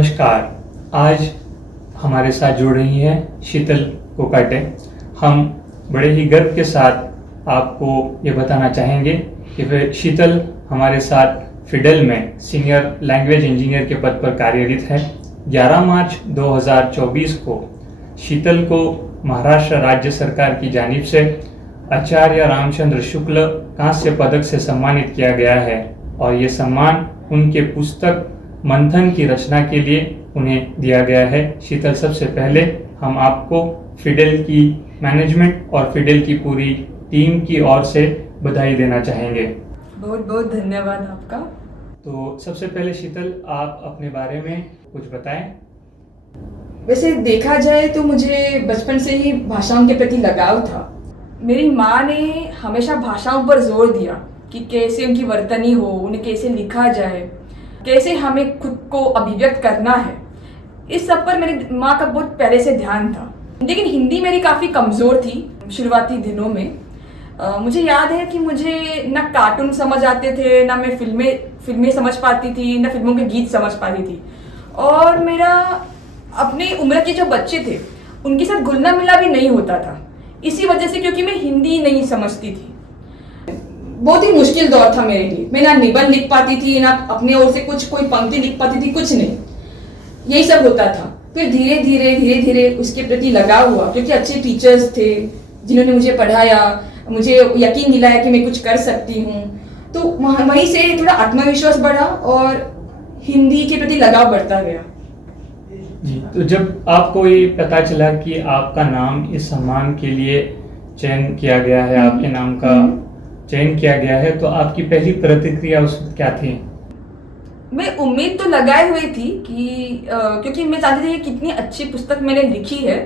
नमस्कार। आज हमारे साथ जुड़ रही हैं शीतल कोकाटे। हम बड़े ही गर्व के साथ आपको ये बताना चाहेंगे कि फिर शीतल हमारे साथ फिडेल में सीनियर लैंग्वेज इंजीनियर के पद पर कार्यरत है। 11 मार्च 2024 को शीतल को महाराष्ट्र राज्य सरकार की जानिब से आचार्य रामचंद्र शुक्ल कांस्य पदक से सम्मानित किया गया है और ये सम्मान उनके पुस्तक मंथन की रचना के लिए उन्हें दिया गया है। शीतल, सबसे पहले हम आपको फिडेल की मैनेजमेंट और फिडेल की पूरी टीम की ओर से बधाई देना चाहेंगे। बहुत बहुत धन्यवाद आपका। तो सबसे पहले शीतल, आप अपने बारे में कुछ बताएं। वैसे देखा जाए तो मुझे बचपन से ही भाषाओं के प्रति लगाव था। मेरी माँ ने हमेशा भाषाओं पर जोर दिया कि कैसे उनकी वर्तनी हो, उन्हें कैसे लिखा जाए, कैसे हमें खुद को अभिव्यक्त करना है। इस सब पर मेरी माँ का बहुत पहले से ध्यान था। लेकिन हिंदी मेरी काफ़ी कमज़ोर थी शुरुआती दिनों में। मुझे याद है कि मुझे ना कार्टून समझ आते थे, ना मैं फिल्में समझ पाती थी, ना फिल्मों के गीत समझ पाती थी। और मेरा अपनी उम्र के जो बच्चे थे उनके साथ घुलना मिलना भी नहीं होता था, इसी वजह से, क्योंकि मैं हिंदी नहीं समझती थी। बहुत ही मुश्किल दौर था मेरे लिए। मैं ना निबंध लिख पाती थी, ना अपने ओर से कोई पंक्ति लिख पाती थी, कुछ नहीं। यही सब होता था। फिर धीरे धीरे उसके प्रति लगाव हुआ, क्योंकि अच्छे टीचर्स थे जिन्होंने मुझे पढ़ाया, मुझे यकीन दिलाया कि मैं कुछ कर सकती हूँ। तो वहीं से थोड़ा आत्मविश्वास बढ़ा और हिंदी के प्रति लगाव बढ़ता गया। जी, तो जब आपको ये पता चला कि आपका नाम इस सम्मान के लिए चयन किया गया है, आपके नाम का चयन किया गया है, तो आपकी पहली प्रतिक्रिया उस वक्त क्या थी? मैं उम्मीद तो लगाए हुए थी कि क्योंकि मैं जानती थी कि कितनी अच्छी पुस्तक मैंने लिखी है,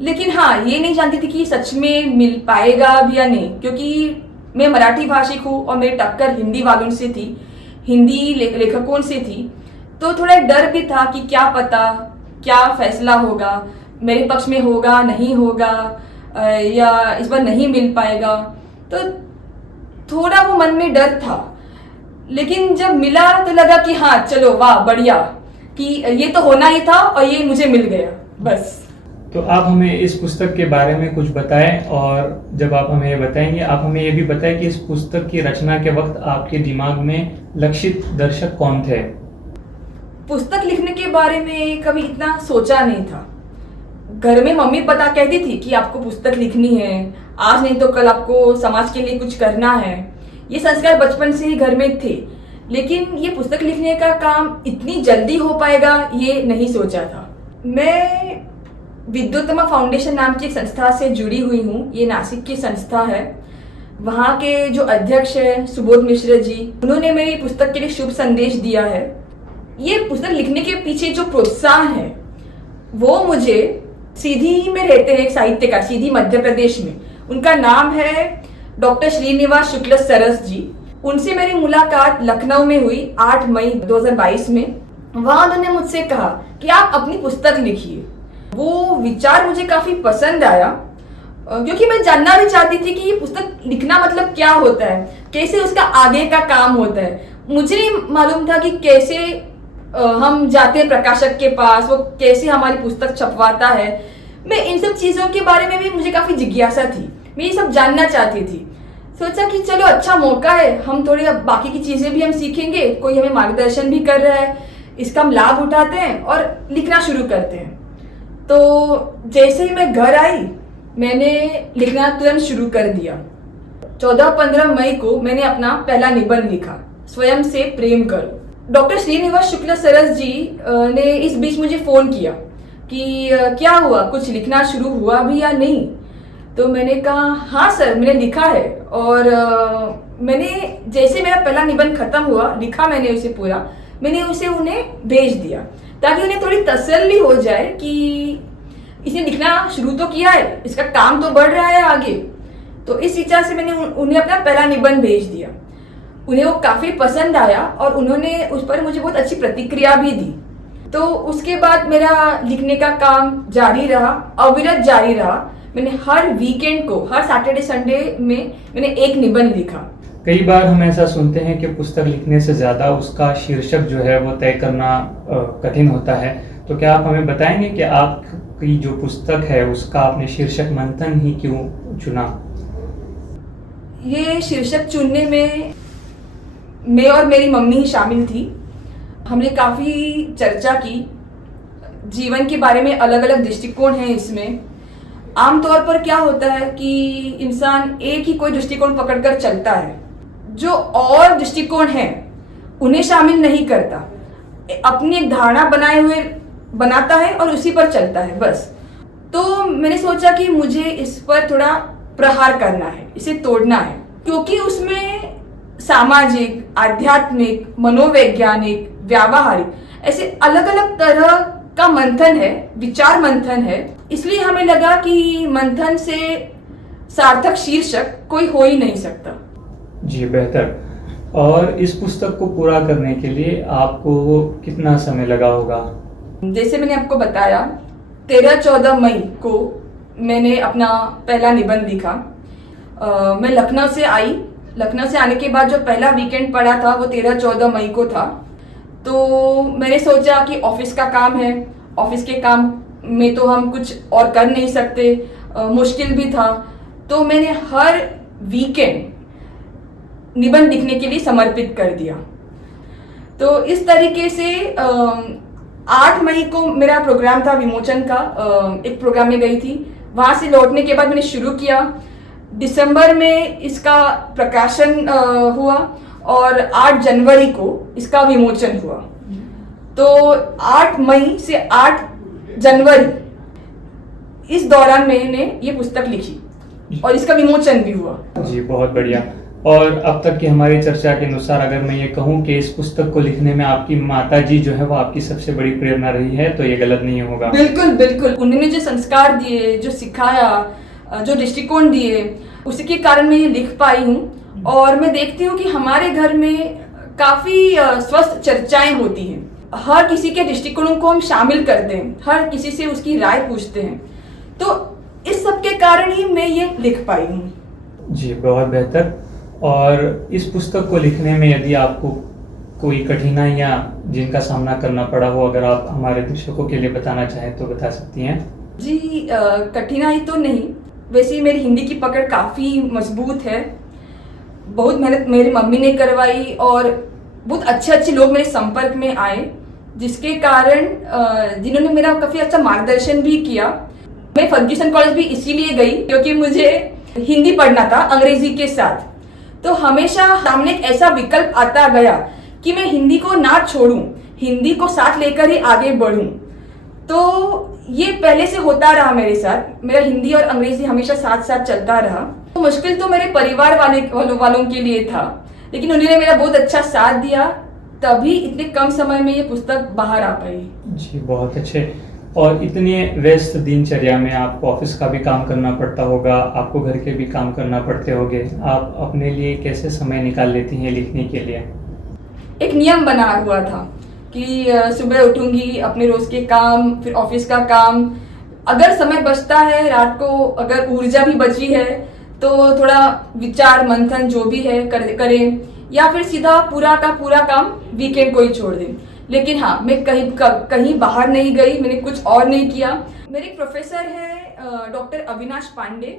लेकिन हाँ, ये नहीं जानती थी कि सच में मिल पाएगा भी या नहीं, क्योंकि मैं मराठी भाषिक हूँ और मेरी टक्कर हिंदी वालों से थी, हिंदी लेखकों से थी। तो थोड़ा डर भी था कि क्या पता क्या फैसला होगा, मेरे पक्ष में होगा नहीं होगा, या इस बार नहीं मिल पाएगा। तो थोड़ा वो मन में डर था। लेकिन जब मिला तो लगा कि हाँ चलो, वाह बढ़िया, कि ये तो होना ही था और ये मुझे मिल गया बस। तो आप हमें इस पुस्तक के बारे में कुछ बताएं, और जब आप हमें ये बताएंगे, आप हमें ये भी बताएं कि इस पुस्तक की रचना के वक्त आपके दिमाग में लक्षित दर्शक कौन थे? पुस्तक लिखने के बारे में कभी इतना सोचा नहीं था। घर में मम्मी कहती थी कि आपको पुस्तक लिखनी है, आज नहीं तो कल आपको समाज के लिए कुछ करना है। ये संस्कार बचपन से ही घर में थे। लेकिन ये पुस्तक लिखने का काम इतनी जल्दी हो पाएगा ये नहीं सोचा था। मैं विद्योत्तमा फाउंडेशन नाम की एक संस्था से जुड़ी हुई हूँ। ये नासिक की संस्था है। वहाँ के जो अध्यक्ष हैं सुबोध मिश्र जी, उन्होंने मेरी पुस्तक के लिए शुभ संदेश दिया है। ये पुस्तक लिखने के पीछे जो प्रोत्साहन है वो मुझे सीधी में रहते हैं एक साहित्यकार, सीधी मध्य प्रदेश में। उनका नाम है डॉक्टर श्रीनिवास शुक्ल सरस जी। उनसे मेरी मुलाकात लखनऊ में हुई 8 मई 2022 में। वहाँ उन्होंने मुझसे कहा कि आप अपनी पुस्तक लिखिए। वो विचार मुझे काफ़ी पसंद आया, क्योंकि मैं जानना भी चाहती थी कि ये पुस्तक लिखना मतलब क्या होता है, कैसे उसका आगे का काम होता है। मुझे नहीं मालूम था कि कैसे हम जाते हैं प्रकाशक के पास, वो कैसे हमारी पुस्तक छपवाता है। मैं इन सब चीज़ों के बारे में भी मुझे काफ़ी जिज्ञासा थी, मैं ये सब जानना चाहती थी। सोचा कि चलो अच्छा मौका है, हम थोड़ी बाकी की चीज़ें भी हम सीखेंगे, कोई हमें मार्गदर्शन भी कर रहा है, इसका हम लाभ उठाते हैं और लिखना शुरू करते हैं। तो जैसे ही मैं घर आई मैंने लिखना तुरंत शुरू कर दिया। 14-15 मई को मैंने अपना पहला निबंध लिखा, स्वयं से प्रेम करो। डॉक्टर श्रीनिवास शुक्ल सरस जी ने इस बीच मुझे फ़ोन किया कि क्या हुआ, कुछ लिखना शुरू हुआ भी या नहीं। तो मैंने कहा हाँ सर, मैंने लिखा है। और मैंने जैसे मेरा पहला निबंध खत्म हुआ, लिखा मैंने उसे पूरा, मैंने उसे उन्हें भेज दिया ताकि उन्हें थोड़ी तसल्ली हो जाए कि इसने लिखना शुरू तो किया है, इसका काम तो बढ़ रहा है आगे। तो इस विचार से मैंने उन्हें अपना पहला निबंध भेज दिया। उन्हें वो काफ़ी पसंद आया और उन्होंने उस पर मुझे बहुत अच्छी प्रतिक्रिया भी दी। तो उसके बाद मेरा लिखने का काम जारी रहा, अविरत जारी रहा। मैंने हर वीकेंड को, हर सैटरडे संडे में मैंने एक निबंध लिखा। कई बार हम ऐसा सुनते हैं कि पुस्तक लिखने से ज़्यादा उसका शीर्षक जो है वो तय करना कठिन होता है। तो क्या आप हमें बताएंगे कि आपकी जो पुस्तक है उसका आपने शीर्षक मंथन ही क्यों चुना? ये शीर्षक चुनने में मैं और मेरी मम्मी ही शामिल थी। हमने काफ़ी चर्चा की, जीवन के बारे में अलग अलग दृष्टिकोण हैं इसमें। आमतौर पर क्या होता है कि इंसान एक ही कोई दृष्टिकोण पकड़कर चलता है, जो और दृष्टिकोण हैं उन्हें शामिल नहीं करता, अपनी एक धारणा बनाता है और उसी पर चलता है बस। तो मैंने सोचा कि मुझे इस पर थोड़ा प्रहार करना है, इसे तोड़ना है, क्योंकि उसमें सामाजिक, आध्यात्मिक, मनोवैज्ञानिक, व्यावहारिक ऐसे अलग अलग तरह का मंथन है, विचार मंथन है। इसलिए हमें लगा कि मंथन से सार्थक शीर्षक कोई हो ही नहीं सकता। जी, बेहतर। और इस पुस्तक को पूरा करने के लिए आपको कितना समय लगा होगा? जैसे मैंने आपको बताया, 13-14 मई को मैंने अपना पहला निबंध लिखा। मैं लखनऊ से आई। लखनऊ से आने के बाद जो पहला वीकेंड पड़ा था वो 13-14 मई को था। तो मैंने सोचा कि ऑफिस का काम है, ऑफिस के काम में तो हम कुछ और कर नहीं सकते, मुश्किल भी था। तो मैंने हर वीकेंड निबंध लिखने के लिए समर्पित कर दिया। तो इस तरीके से 8 मई को मेरा प्रोग्राम था विमोचन का, एक प्रोग्राम में गई थी। वहाँ से लौटने के बाद मैंने शुरू किया। दिसंबर में इसका प्रकाशन हुआ और 8 जनवरी को इसका विमोचन हुआ। तो 8 मई से 8 जनवरी इस दौरान मैंने ये पुस्तक लिखी और इसका विमोचन भी हुआ। जी, बहुत बढ़िया। और अब तक की हमारी चर्चा के अनुसार अगर मैं ये कहूँ कि इस पुस्तक को लिखने में आपकी माताजी जो है वो आपकी सबसे बड़ी प्रेरणा रही है, तो ये गलत नहीं होगा। बिल्कुल बिल्कुल। उन्होंने जो संस्कार दिए, जो सिखाया, जो दृष्टिकोण दिए, उसी के कारण मैं ये लिख पाई हूँ। और मैं देखती हूँ कि हमारे घर में काफ़ी स्वस्थ चर्चाएं होती हैं। हर किसी के दृष्टिकोणों को हम शामिल करते हैं, हर किसी से उसकी राय पूछते हैं। तो इस सब के कारण ही मैं ये लिख पाई हूँ। जी, बहुत बेहतर। और इस पुस्तक को लिखने में यदि आपको कोई कठिनाइयाँ जिनका सामना करना पड़ा हो, अगर आप हमारे दर्शकों के लिए बताना चाहें तो बता सकती हैं। जी, कठिनाई तो नहीं। वैसे मेरी हिंदी की पकड़ काफ़ी मजबूत है। बहुत मेहनत मेरी मम्मी ने करवाई और बहुत अच्छे अच्छे लोग मेरे संपर्क में आए, जिसके कारण जिन्होंने मेरा काफ़ी अच्छा मार्गदर्शन भी किया। मैं फर्ग्यूसन कॉलेज भी इसीलिए गई क्योंकि मुझे हिंदी पढ़ना था अंग्रेजी के साथ। तो हमेशा सामने एक ऐसा विकल्प आता गया कि मैं हिंदी को ना छोड़ूं, हिंदी को साथ लेकर ही आगे बढ़ूं। तो ये पहले से होता रहा मेरे साथ। मेरा हिंदी और अंग्रेजी हमेशा साथ साथ चलता रहा। तो मुश्किल तो मेरे परिवार वालों के लिए था, लेकिन उन्होंने मेरा बहुत अच्छा साथ दिया, तभी इतने कम समय में ये पुस्तक बाहर आ पाई। जी, बहुत अच्छे। और इतने व्यस्त दिनचर्या में आपको ऑफिस का भी काम करना पड़ता होगा, आपको घर के भी काम करना पड़ते होंगे, आप अपने लिए कैसे समय निकाल लेती हैं लिखने के लिए? एक नियम बना हुआ था कि सुबह उठूंगी, अपने रोज के काम, फिर ऑफिस का काम। अगर समय बचता है रात को, अगर ऊर्जा भी बची है तो थोड़ा विचार मंथन जो भी है करें, या फिर सीधा पूरा का पूरा काम वीकेंड को ही छोड़ दें। लेकिन हाँ, मैं कहीं बाहर नहीं गई, मैंने कुछ और नहीं किया। मेरे एक प्रोफेसर है डॉक्टर अविनाश पांडे,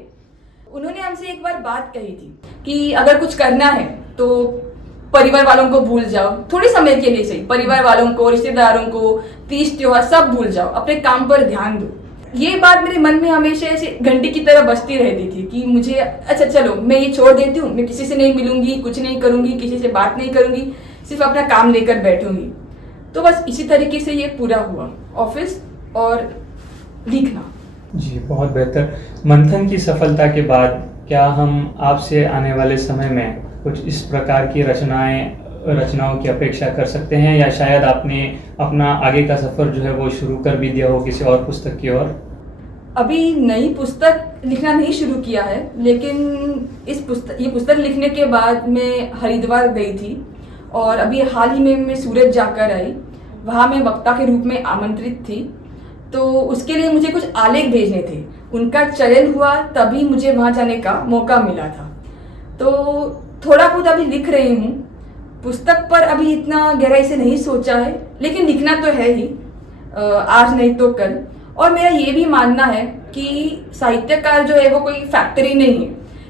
उन्होंने हमसे एक बार बात कही थी कि अगर कुछ करना है तो परिवार वालों को भूल जाओ, थोड़े समय के लिए सही, परिवार वालों को, रिश्तेदारों को, तीज त्योहार सब भूल जाओ, अपने काम पर ध्यान दो। ये बात मेरे मन में हमेशा ऐसे घंटी की तरह बजती रहती थी कि मुझे अच्छा चलो मैं ये छोड़ देती हूँ, मैं किसी से नहीं मिलूंगी, कुछ नहीं करूंगी, किसी से बात नहीं करूंगी, सिर्फ अपना काम लेकर बैठूंगी। तो बस इसी तरीके से ये पूरा हुआ, ऑफिस और लिखना। जी, बहुत बेहतर। मंथन की सफलता के बाद क्या हम आपसे आने वाले समय में कुछ इस प्रकार की रचनाओं की अपेक्षा कर सकते हैं, या शायद आपने अपना आगे का सफर जो है वो शुरू कर भी दिया हो किसी और पुस्तक की ओर? अभी नई पुस्तक लिखना नहीं शुरू किया है, लेकिन ये पुस्तक लिखने के बाद मैं हरिद्वार गई थी और अभी हाल ही में मैं सूरत जाकर आई। वहाँ मैं वक्ता के रूप में आमंत्रित थी, तो उसके लिए मुझे कुछ आलेख भेजने थे। उनका चयन हुआ तभी मुझे वहाँ जाने का मौका मिला था। तो थोड़ा बहुत अभी लिख रही हूँ। पुस्तक पर अभी इतना गहराई से नहीं सोचा है, लेकिन लिखना तो है ही, आज नहीं तो कल। और मेरा ये भी मानना है कि साहित्यकार जो है वो कोई फैक्ट्री नहीं है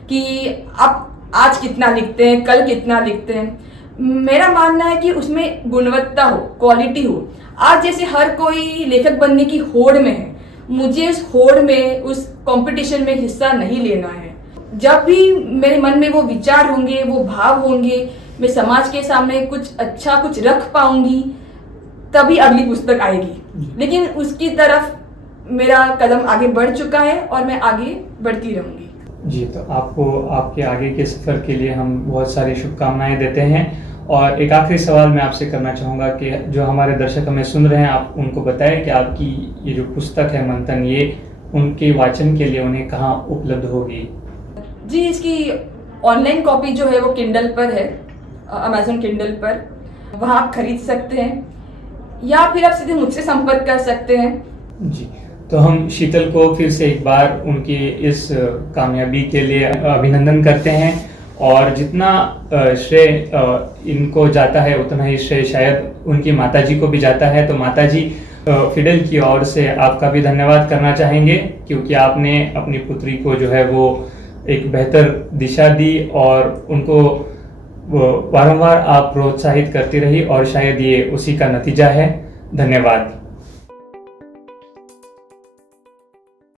कि आप आज कितना लिखते हैं, कल कितना लिखते हैं। मेरा मानना है कि उसमें गुणवत्ता हो, क्वालिटी हो। आज जैसे हर कोई लेखक बनने की होड़ में है, मुझे उस होड़ में, उस कंपटीशन में हिस्सा नहीं लेना है। जब भी मेरे मन में वो विचार होंगे, वो भाव होंगे, मैं समाज के सामने कुछ अच्छा कुछ रख पाऊंगी, तभी अगली पुस्तक आएगी। लेकिन उसकी तरफ मेरा कदम आगे बढ़ चुका है और मैं आगे बढ़ती रहूंगी। जी, तो आपको आपके आगे के सफ़र के लिए हम बहुत सारी शुभकामनाएं देते हैं। और एक आखिरी सवाल मैं आपसे करना चाहूँगा कि जो हमारे दर्शक हमें सुन रहे हैं, आप उनको बताएं कि आपकी ये जो पुस्तक है मंथन, ये उनके वाचन के लिए उन्हें कहाँ उपलब्ध होगी? जी, इसकी ऑनलाइन कॉपी जो है वो किंडल पर है, अमेजोन किंडल पर, वहाँ आप खरीद सकते हैं, या फिर आप सीधे मुझसे संपर्क कर सकते हैं। जी, तो हम शीतल को फिर से एक बार उनकी इस कामयाबी के लिए अभिनंदन करते हैं। और जितना श्रेय इनको जाता है, उतना ही श्रेय शायद उनकी माताजी को भी जाता है। तो माताजी, फिडेल की ओर से आपका भी धन्यवाद करना चाहेंगे, क्योंकि आपने अपनी पुत्री को जो है वो एक बेहतर दिशा दी और उनको वारंवार आप प्रोत्साहित करती रही, और शायद ये उसी का नतीजा है। धन्यवाद।